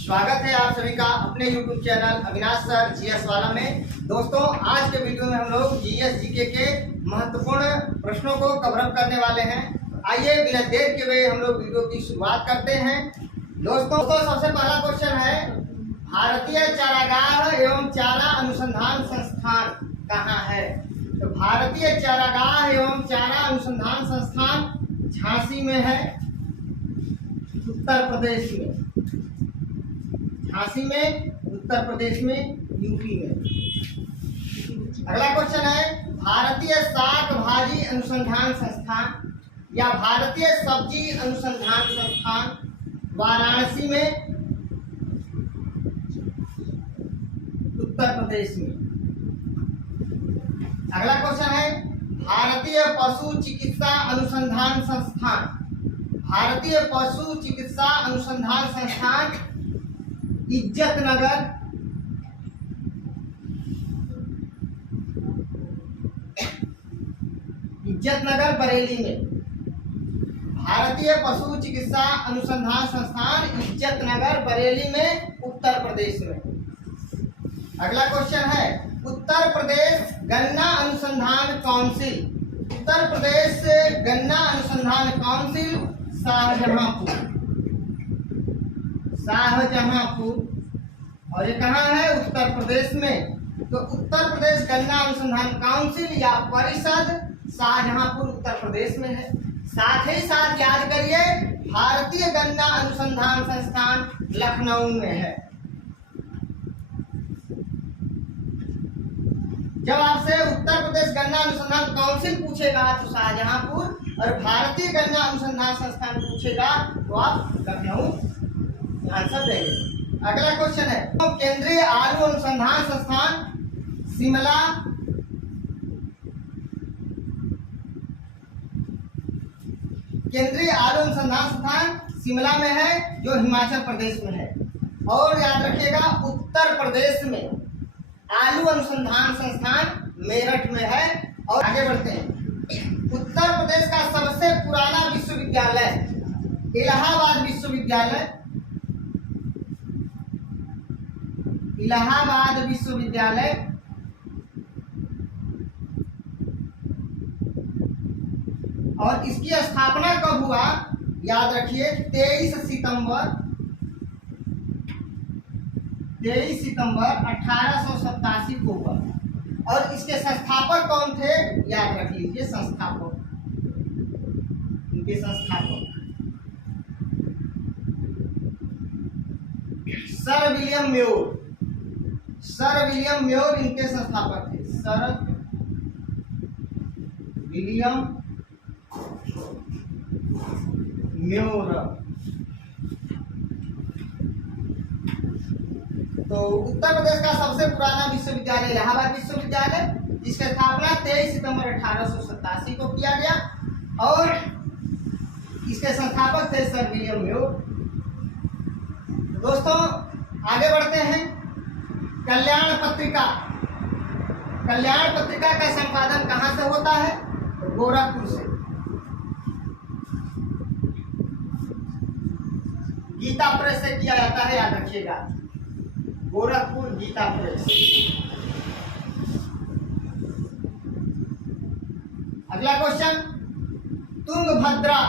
स्वागत है आप सभी का अपने YouTube channel Avinash sir GS वाला में। दोस्तों, आज के वीडियो में हम लोग जीएस जीके के महत्वपूर्ण प्रश्नों को कवरअप करने वाले हैं। आइए बिना देर के हुए हम लोग वीडियो की शुरुआत करते हैं। दोस्तों, सबसे पहला क्वेश्चन है, भारतीय चारागाह एवं चारा अनुसंधान संस्थान कहाँ है? तो भारतीय चारागाह एवं चारा अनुसंधान संस्थान झांसी में है, उत्तर प्रदेश में। झांसी में, उत्तर प्रदेश में, यूपी में। अगला क्वेश्चन है, भारतीय शाक भाजी अनुसंधान संस्थान या भारतीय सब्जी अनुसंधान संस्थान वाराणसी में, उत्तर प्रदेश में। अगला क्वेश्चन है, भारतीय पशु चिकित्सा अनुसंधान संस्थान, भारतीय पशु चिकित्सा अनुसंधान संस्थान इज्जत नगर, बरेली में। भारतीय पशु चिकित्सा अनुसंधान संस्थान इज्जत नगर, बरेली में, उत्तर प्रदेश में। अगला क्वेश्चन है, उत्तर प्रदेश गन्ना अनुसंधान काउंसिल, उत्तर प्रदेश गन्ना अनुसंधान काउंसिल शाहजहांपुर, और ये कहाँ है? उत्तर प्रदेश में। तो उत्तर प्रदेश गन्ना अनुसंधान काउंसिल या परिषद शाहजहांपुर उत्तर प्रदेश में है। साथ ही साथ याद करिए, भारतीय गन्ना अनुसंधान संस्थान लखनऊ में है। जब आपसे उत्तर प्रदेश गन्ना अनुसंधान काउंसिल पूछेगा तो शाहजहांपुर, और भारतीय गन्ना अनुसंधान संस्थान पूछेगा तो आप लखनऊ आंसर देंगे। अगला क्वेश्चन है, तो केंद्रीय आलू अनुसंधान संस्थान शिमला, केंद्रीय आलू अनुसंधान संस्थान शिमला में है, जो हिमाचल प्रदेश में है। और याद रखिएगा, उत्तर प्रदेश में आलू अनुसंधान संस्थान मेरठ में है। और आगे बढ़ते हैं, उत्तर प्रदेश का सबसे पुराना विश्वविद्यालय इलाहाबाद विश्वविद्यालय, इलाहाबाद विश्वविद्यालय। और इसकी स्थापना कब हुआ? याद रखिए, 23 सितंबर 1887 को हुआ। और इसके संस्थापक कौन थे? याद रख लीजिए, संस्थापक, इनके संस्थापक सर विलियम म्योर, इनके संस्थापक थे, सर विलियम म्योर। तो उत्तर प्रदेश का सबसे पुराना विश्वविद्यालय इलाहाबाद विश्वविद्यालय, जिसकी स्थापना 23 सितंबर 1887 को किया गया। और इसके संस्थापक थे सर विलियम म्योर। दोस्तों, आगे बढ़ते हैं। कल्याण पत्रिका का संपादन कहाँ से होता है? गोरखपुर से। गीता प्रेस से किया जाता है, याद रखिएगा, गोरखपुर गीता प्रेस। अगला क्वेश्चन, तुंगभद्रा,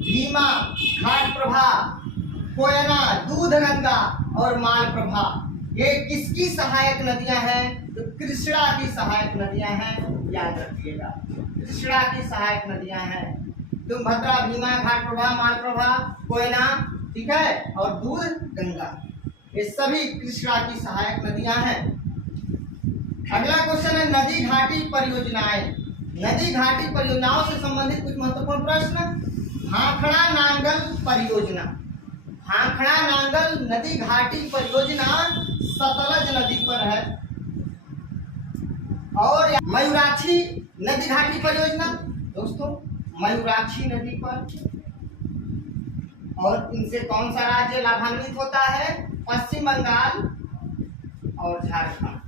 भीमा, घाटप्रभा, कोयना, दूधगंगा और मालप्रभा, ये किसकी सहायक नदियां हैं? तो कृष्णा की सहायक नदियां हैं, याद रखिएगा, कृष्णा की सहायक नदियां हैं। तुंगभद्रा, भीमा, घाटप्रभा, मालप्रभा, कोयना, ठीक है, और दूधगंगा, ये सभी कृष्णा की सहायक नदियां हैं। अगला क्वेश्चन है, नदी घाटी परियोजनाएं, नदी घाटी परियोजनाओं से संबंधित कुछ महत्वपूर्ण प्रश्न। भाखड़ा नांगल परियोजना, भाखड़ा नांगल नदी घाटी परियोजना सतलज नदी पर है। और मयूराक्षी नदी घाटी परियोजना, दोस्तों, मयूराक्षी नदी पर। और इनसे कौन सा राज्य लाभान्वित होता है? पश्चिम बंगाल और झारखंड,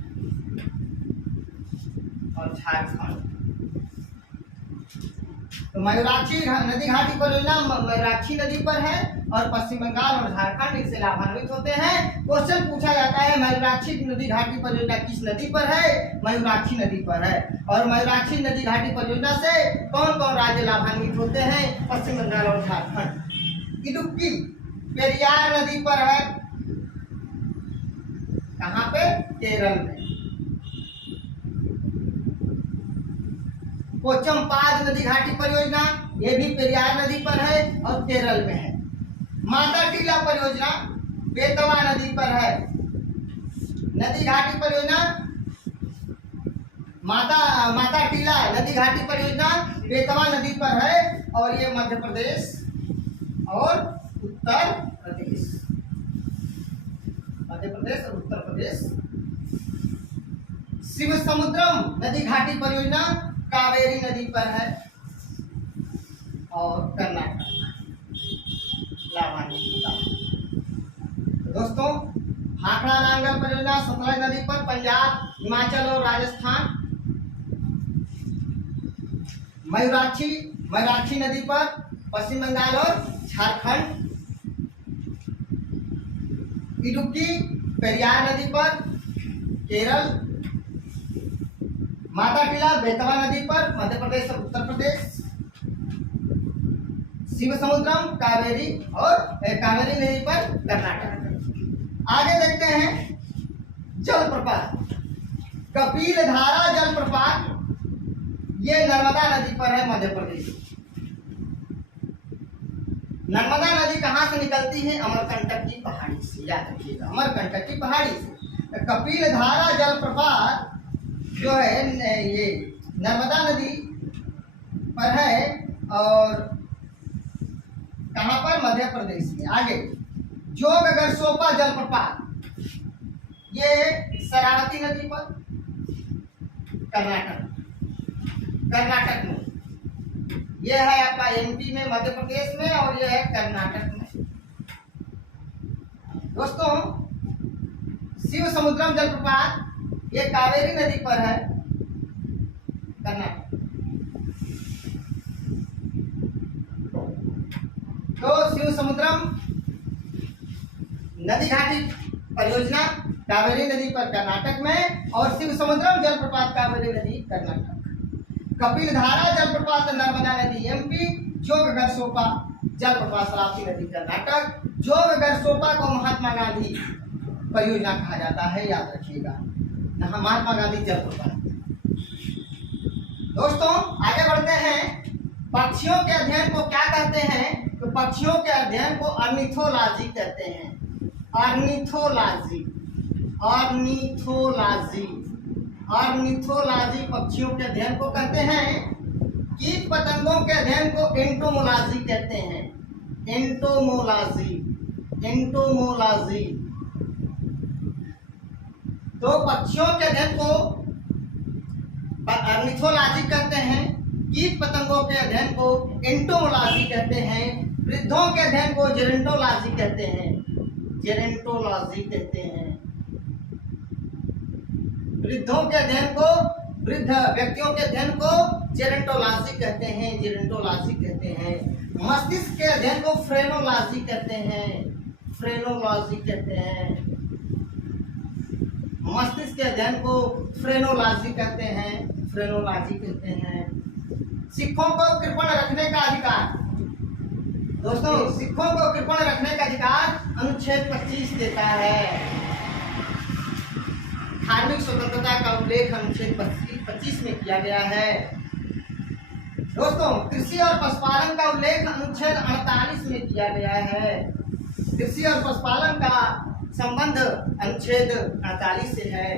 तो मयूराक्षी नदी घाटी परियोजना मयूराक्षी नदी पर है और पश्चिम बंगाल और झारखंड इससे लाभान्वित होते हैं। क्वेश्चन पूछा जाता है मयूराक्षी नदी घाटी परियोजना किस नदी पर है? मयूराक्षी नदी पर है। और मयूराक्षी नदी घाटी परियोजना से कौन कौन राज्य लाभान्वित होते हैं? पश्चिम बंगाल और झारखंड। इडुक्की पेरियार नदी पर है, कहाँ पे? केरल में। पोचमपाद नदी घाटी परियोजना ये भी पेरियार नदी पर है और केरल में है। माता टीला परियोजना बेतवा नदी पर है। नदी घाटी परियोजना माता टीला नदी घाटी परियोजना बेतवा नदी पर है और ये मध्य प्रदेश और उत्तर प्रदेश, मध्य प्रदेश और उत्तर प्रदेश। शिव समुद्रम नदी घाटी परियोजना कावेरी नदी पर है और कर्नाटक लाभान्वित होता है। तो दोस्तों भाखड़ा नांगल परियोजना सतलज नदी पर पंजाब, हिमाचल और राजस्थान। मयूराक्षी नदी पर पश्चिम बंगाल और झारखंड। इडुक्की पेरियार नदी पर केरल। माता टीला बेतवा नदी पर मध्य प्रदेश और उत्तर प्रदेश। शिव समुद्रम कावेरी नदी पर कर्नाटक। आगे देखते हैं जलप्रपात। कपिलधारा जलप्रपात ये नर्मदा नदी पर है, मध्य प्रदेश। नर्मदा नदी कहाँ से निकलती है? अमरकंटक की पहाड़ी से, याद रखिएगा, अमरकंटक की पहाड़ी से। कपिलधारा जलप्रपात जो है ये नर्मदा नदी पर है और कहाँ पर? मध्य प्रदेश में। आगे जोगगरसोपा जलप्रपात ये शरावती नदी पर, कर्नाटक में। यह है आपका एमपी में, मध्य प्रदेश में, और यह है कर्नाटक में। दोस्तों शिव समुद्रम जलप्रपात ये कावेरी नदी पर है, कर्नाटक। तो शिव समुद्रम नदी घाटी परियोजना कावेरी नदी पर कर्नाटक में और शिव समुद्रम जलप्रपात कावेरी नदी कर्नाटक। कपिलधारा जलप्रपात नर्मदा नदी एमपी। जोगगरसोपा जलप्रपात शरावती नदी कर्नाटक। जोगगरसोपा को महात्मा गांधी परियोजना कहा जाता है, याद रखिएगा, महात्मा गांधी जलप्रपात। दोस्तों आगे बढ़ते हैं। पक्षियों के अध्ययन को क्या कहते हैं? तो पक्षियों के अध्ययन को ऑर्निथोलॉजी कहते हैं। ऑर्निथोलॉजी पक्षियों के अध्ययन को कहते हैं। कीट पतंगों के अध्ययन को एंटोमोलॉजी कहते हैं। एंटोमोलॉजी। तो पक्षियों के अध्ययन को ऑर्निथोलॉजी कहते हैं, कीट पतंगों के अध्ययन को एंटोमोलॉजी कहते हैं, वृद्धों के अध्ययन को जेरेंटोलॉजी कहते हैं। वृद्धों के अध्ययन को, वृद्ध व्यक्तियों के अध्ययन को जेरेंटोलॉजी कहते हैं। मस्तिष्क के अध्ययन को फ्रेनोलॉजी कहते हैं। मस्तिष्क के अध्ययन को फ्रेनोलॉजी कहते हैं। सिखों को कृपण रखने का अधिकार। दोस्तों सिखों को कृपण रखने का अधिकार अनुच्छेद 25 देता है। धार्मिक स्वतंत्रता का उल्लेख अनुच्छेद 25 में किया गया है। दोस्तों कृषि और पशुपालन का उल्लेख अनुच्छेद 48 में किया गया है। कृषि और पशुपालन का संबंध अनुच्छेद 48 से है।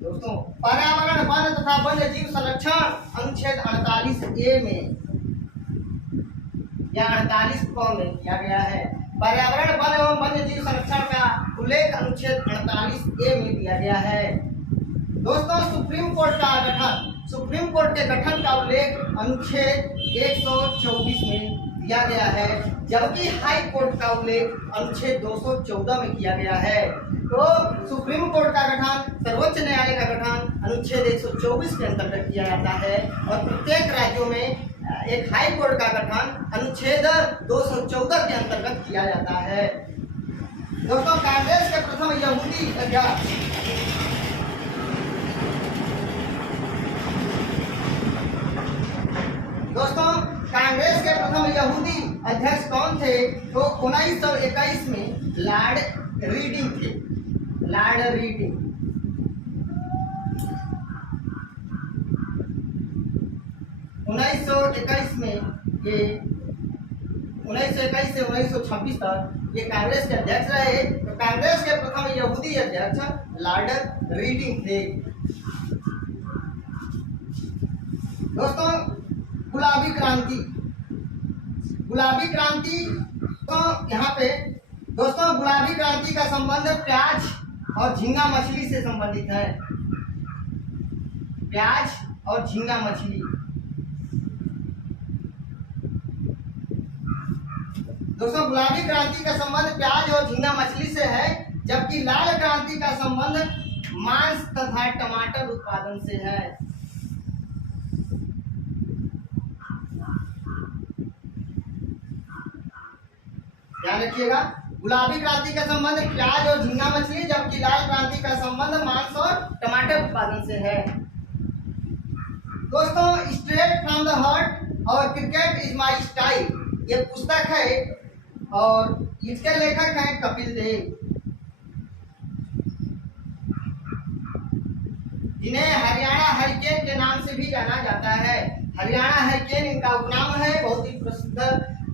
दोस्तों पर्यावरण वन तथा वन्य जीव संरक्षण अनुच्छेद 48A में या 48 में किया गया है। पर्यावरण वन एवं वन्य जीव संरक्षण का उल्लेख अनुच्छेद 48A में दिया गया है। दोस्तों सुप्रीम कोर्ट के गठन का उल्लेख अनुच्छेद 124 में दिया गया है, जबकि हाई कोर्ट का उल्लेख अनुच्छेद 214 में किया गया है। तो सुप्रीम कोर्ट का गठन, सर्वोच्च न्यायालय का गठन अनुच्छेद 124 के अंतर्गत किया जाता है और प्रत्येक राज्यों में एक हाई कोर्ट का गठन अनुच्छेद 214 के अंतर्गत किया जाता है। दोस्तों, कांग्रेस के प्रथम यहूदी अध्यक्ष कांग्रेस के प्रथम यहूदी अध्यक्ष कौन थे? तो 1921 में लॉर्ड रीडिंग थे। लॉर्ड रीडिंग 1921 में, ये 1921 से 1926 तक ये कांग्रेस के अध्यक्ष रहे। तो कांग्रेस के प्रथम यहूदी अध्यक्ष लॉर्ड रीडिंग थे। दोस्तों, गुलाबी क्रांति, गुलाबी क्रांति तो यहाँ पे दोस्तों गुलाबी क्रांति का संबंध प्याज और झींगा मछली से संबंधित है। प्याज और झींगा मछली। दोस्तों, गुलाबी क्रांति का संबंध प्याज और झींगा मछली से है, जबकि लाल क्रांति का संबंध मांस तथा टमाटर उत्पादन से है। ध्यान रखिएगा, गुलाबी क्रांति का संबंध प्याज और झींगा मछली, जबकि लाल क्रांति का संबंध मांस और टमाटर उत्पादन से है। दोस्तों, स्ट्रेट फ्रॉम द हार्ट और क्रिकेट इज माय स्टाइल, ये पुस्तक है और इसके लेखक हैं कपिल देव, जिन्हें हरियाणा हरिकेन के नाम से भी जाना जाता है। हरियाणा हरिकेन इनका उपनाम है, बहुत ही प्रसिद्ध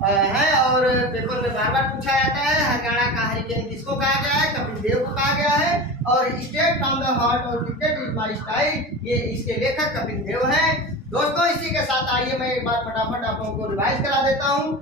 है और पेपर में बार बार पूछा जाता है हरियाणा का हरिकेन किसको कहा गया है? कपिल देव को कहा गया है। और स्ट्रेट फ्रॉम द हार्ट और क्रिकेट इज माय स्टाइल, ये इसके लेखक कपिल देव हैं। दोस्तों, इसी के साथ आइए मैं एक बार फटाफट आप लोगों को रिवाइज करा देता हूँ।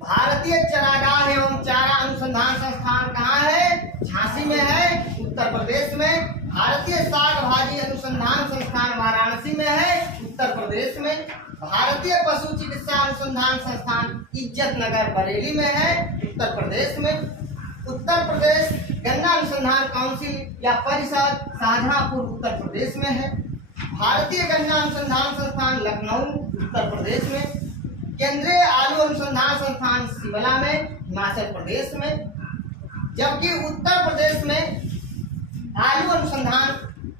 भारतीय चारागाह एवं चारा अनुसंधान संस्थान कहाँ है? झांसी में है, उत्तर प्रदेश में। भारतीय साग भाजी अनुसंधान संस्थान वाराणसी में है, उत्तर प्रदेश में। भारतीय पशु चिकित्सा अनुसंधान संस्थान इज्जत नगर बरेली में है, उत्तर प्रदेश में। उत्तर प्रदेश गन्ना अनुसंधान काउंसिल या परिषद शाहजहांपुर उत्तर प्रदेश में है। भारतीय गन्ना अनुसंधान संस्थान लखनऊ उत्तर प्रदेश में। केंद्रीय आलू अनुसंधान संस्थान शिमला में हिमाचल प्रदेश में। जबकि उत्तर प्रदेश में आलू अनुसंधान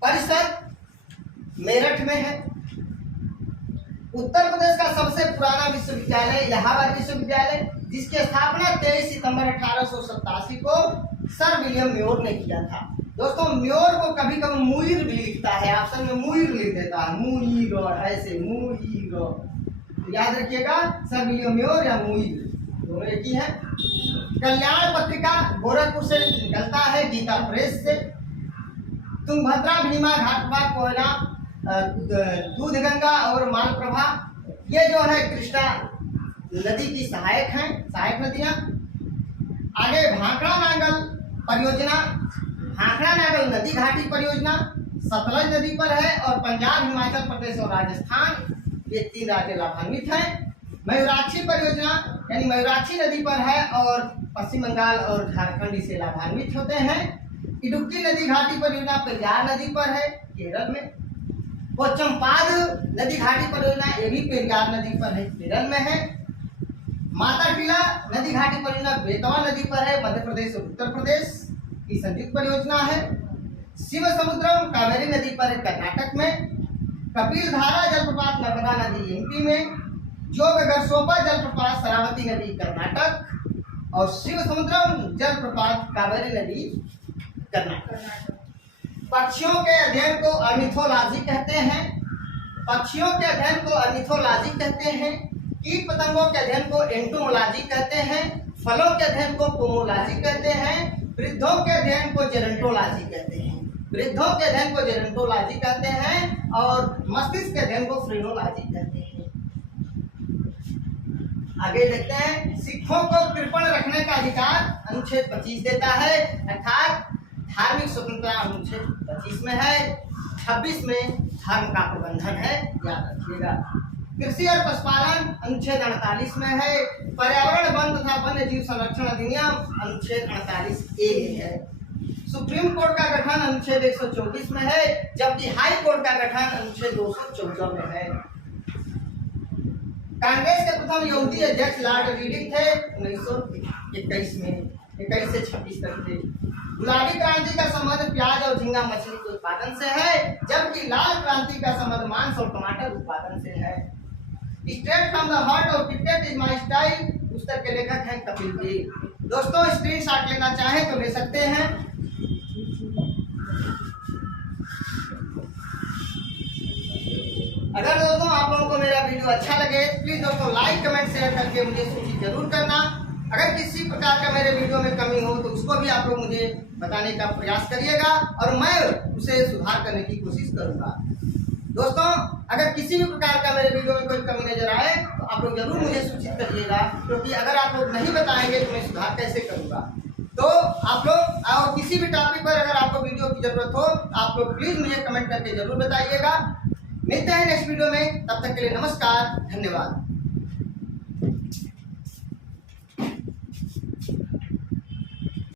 परिषद मेरठ में है। उत्तर प्रदेश का सबसे पुराना विश्वविद्यालय इलाहाबाद विश्वविद्यालय, जिसकी स्थापना 23 सितंबर 1887 को सर विलियम म्योर ने किया था। दोस्तों, म्योर को कभी कभी मुइर भी लिखता है, ऑप्शन में मुइर लिख देता है, मुइर, ऐसे मुइर, याद रखिएगा, सर विलियम म्योर या मुइर दोनों एक ही है। कल्याण पत्रिका गोरखपुर से निकलता है, गीता प्रेस से। तुंगभद्रा, भीमा, घाटवा, कोयना, दूधगंगा और मालप्रभा, ये जो है कृष्णा नदी की सहायक हैं, सहायक नदियां। आगे भाखड़ा नांगल परियोजना, भाखड़ा नांगल नदी घाटी परियोजना सतलज नदी पर है और पंजाब, हिमाचल प्रदेश और राजस्थान, ये 3 राज्य लाभान्वित हैं। मयूराक्षी परियोजना यानी मयूराक्षी नदी पर है और पश्चिम बंगाल और झारखंड इसे लाभान्वित होते हैं। इडुक्की नदी घाटी परियोजना पेरियार नदी पर है, केरल में। वो चंपाद नदी घाटी परियोजना, ये भी पेरियार नदी पर है, केरल में है। माता टीला नदी घाटी परियोजना बेतवा नदी पर है, मध्य प्रदेश और उत्तर प्रदेश की संयुक्त परियोजना है। शिव समुद्रम कावेरी नदी पर है, कर्नाटक में। कपिल धारा जलप्रपात नर्मदा नदी एमपी में। जोग गरसोपा जलप्रपात शरावती नदी कर्नाटक और शिव समुद्रम जलप्रपात कावेरी नदी कर्नाटक। पक्षियों के अध्ययन को ऑर्निथोलॉजी कहते हैं। पक्षियों के अध्ययन को ऑर्निथोलॉजी कहते हैं। कीट पतंगों के अध्ययन को एंटोमोलॉजी कहते हैं। फलों के अध्ययन को पोमोलॉजी कहते हैं। वृद्धों के अध्ययन को जेरंटोलॉजी कहते हैं। वृद्धों के अध्ययन को जेरंटोलॉजी कहते हैं और मस्तिष्क के अध्ययन को फ्रेनोलॉजी कहते हैं। आगे देखते हैं, सिखों को कृपण रखने का अधिकार अनुच्छेद 25 देता है, अर्थात धार्मिक स्वतंत्रता अनुच्छेद 25 में है। 26 में धर्म का प्रबंधन है, याद रखिएगा। कृषि और पशुपालन अनुच्छेद 48 में है। पर्यावरण वन तथा वन्य जीव संरक्षण अधिनियम अनुच्छेद 48A में है। सुप्रीम कोर्ट का गठन अनुच्छेद 124 में है, जबकि हाई कोर्ट का गठन अनुच्छेद 214 में है। कांग्रेस के प्रथम यहूदी अध्यक्ष लॉर्ड रीडिंग थे 1921 में, 21 से 26 तक थे। गुलाबी क्रांति का संबंध प्याज और झींगा मछली के उत्पादन से है, जबकि लाल क्रांति का संबंध मांस और टमाटर उत्पादन से है। Straight from the heart of cricket is my style, पुस्तक के लेखक हैं कपिल देव। दोस्तों स्क्रीनशॉट लेना चाहे तो ले सकते हैं। अगर दोस्तों आप लोगों को मेरा वीडियो अच्छा लगे प्लीज दोस्तों लाइक कमेंट शेयर करके मुझे सूचित जरूर करना। अगर किसी प्रकार का मेरे वीडियो में कमी हो तो उसको भी आप लोग मुझे बताने का प्रयास करिएगा और मैं उसे सुधार करने की कोशिश करूंगा। दोस्तों अगर किसी भी प्रकार का मेरे वीडियो में कोई कमी नजर आए तो आप लोग जरूर मुझे सूचित करिएगा, क्योंकि अगर आप लोग नहीं बताएंगे तो मैं सुधार कैसे करूंगा। तो आप लोग और किसी भी टॉपिक पर अगर आपको वीडियो की जरूरत हो आप लोग प्लीज मुझे कमेंट करके जरूर बताइएगा। मिलते हैं नेक्स्ट वीडियो में, तब तक के लिए नमस्कार, धन्यवाद।